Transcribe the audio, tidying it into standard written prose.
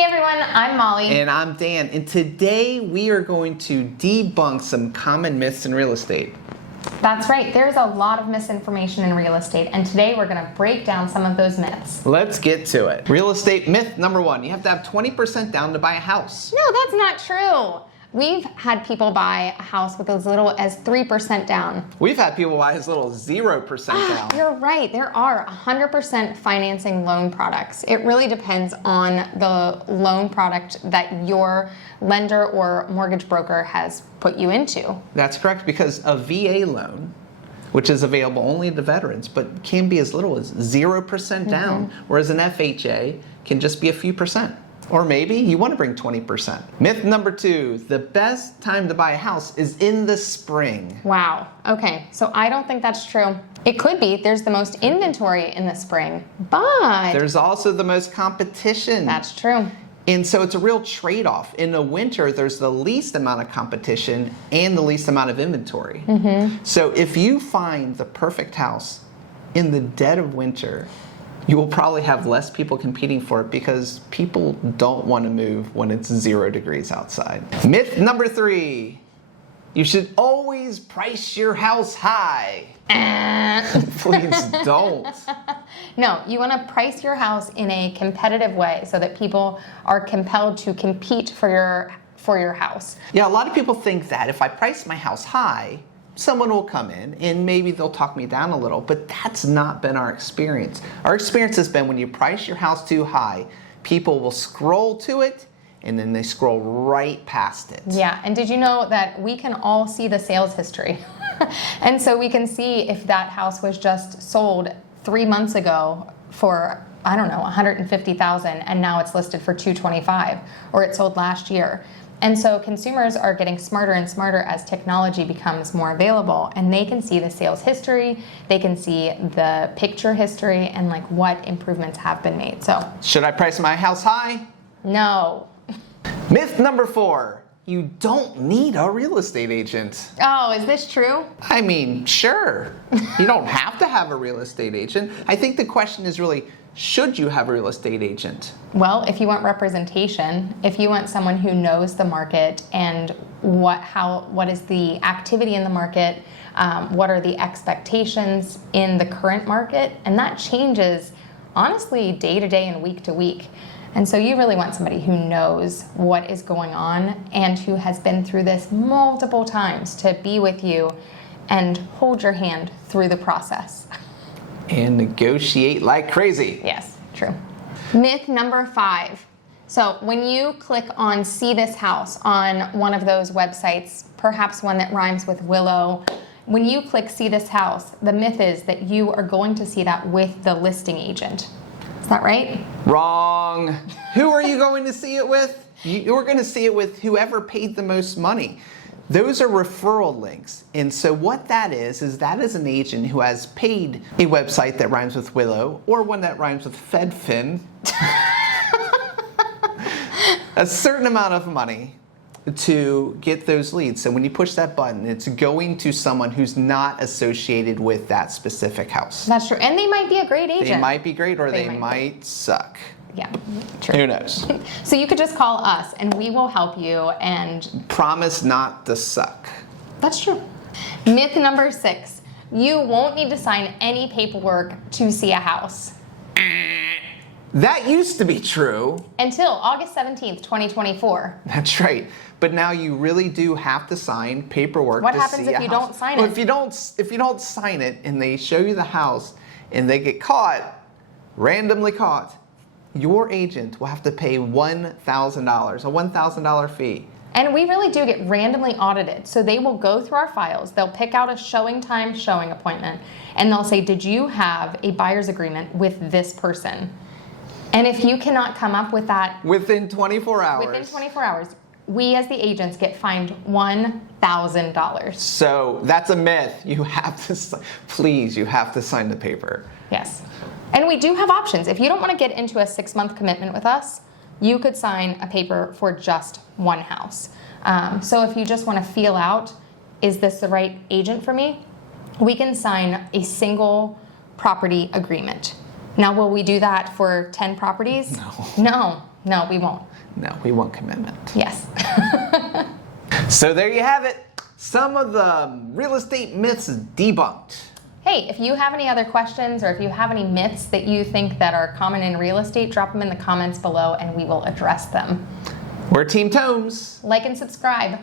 Hey everyone, I'm Molly. And I'm Dan, and today we are going to debunk some common myths in real estate. That's right, there's a lot of misinformation in real estate, and today we're going to break down some of those myths. Let's get to it. Real estate myth number one, you have to have 20% down to buy a house. No, that's not true. We've had people buy a house with as little as 3% down. We've had people buy as little as 0% down. You're right, there are 100% financing loan products. It really depends on the loan product that your lender or mortgage broker has put you into. That's correct, because a VA loan, which is available only to veterans, but can be as little as 0% down, whereas an FHA can just be a few percent. Or maybe you want to bring 20%. Myth number two, the best time to buy a house is in the spring. Wow, okay, so I don't think that's true. It could be, there's the most inventory in the spring, but there's also the most competition. That's true. And so it's a real trade-off. In the winter, there's the least amount of competition and the least amount of inventory. So if you find the perfect house in the dead of winter, you will probably have less people competing for it because people don't want to move when it's 0 degrees outside. Myth number three, you should always price your house high. Please don't. No, you want to price your house in a competitive way so that people are compelled to compete for your house. Yeah, a lot of people think that if I price my house high, someone will come in and maybe they'll talk me down a little, but that's not been our experience. Our experience has been when you price your house too high, people will scroll to it and then they scroll right past it. Yeah, and did you know that we can all see the sales history? And so we can see if that house was just sold 3 months ago for, I don't know, $150,000 and now it's listed for $225,000, or it sold last year. And so consumers are getting smarter and smarter as technology becomes more available, and they can see the sales history, they can see the picture history, and like what improvements have been made. So, should I price my house high? No. Myth number four, you don't need a real estate agent. Oh, is this true? I mean, sure. You don't have to have a real estate agent. I think the question is really, should you have a real estate agent? Well, if you want representation, if you want someone who knows the market and what is the activity in the market, what are the expectations in the current market, and that changes honestly day to day and week to week. And so you really want somebody who knows what is going on and who has been through this multiple times to be with you and hold your hand through the process. And negotiate like crazy. Yes, true. Myth number five. So when you click on See This House on one of those websites, perhaps one that rhymes with Willow, when you click See This House, the myth is that you are going to see that with the listing agent. Is that right? Wrong. Who are you going to see it with? You're going to see it with whoever paid the most money. Those are referral links. And so what that is an agent who has paid a website that rhymes with Willow or one that rhymes with Fedfin a certain amount of money to get those leads. So when you push that button, it's going to someone who's not associated with that specific house. That's true. And they might be a great agent. They might be great or they might suck. Yeah, true. Who knows? So you could just call us and we will help you and promise not to suck. That's true. Myth number six, you won't need to sign any paperwork to see a house. That used to be true. Until August 17th, 2024. That's right. But now you really do have to sign paperwork What to happens see if a you house. don't sign Well, it? if you don't sign it and they show you the house and they get caught, randomly caught, your agent will have to pay $1,000, a $1,000 fee. And we really do get randomly audited. So they will go through our files, they'll pick out a showing time, showing appointment, and they'll say, did you have a buyer's agreement with this person? And if you cannot come up with that within 24 hours, we as the agents get fined $1,000. So that's a myth. You have to, please, you have to sign the paper. Yes. And we do have options. If you don't want to get into a 6-month commitment with us, you could sign a paper for just one house. So if you just want to feel out, is this the right agent for me? We can sign a single property agreement. Now, will we do that for 10 properties? No. No, we won't. No, we want commitment. Yes. So there you have it. Some of the real estate myths debunked. Hey, if you have any other questions or if you have any myths that you think that are common in real estate, drop them in the comments below and we will address them. We're Team Tomes. Like and subscribe.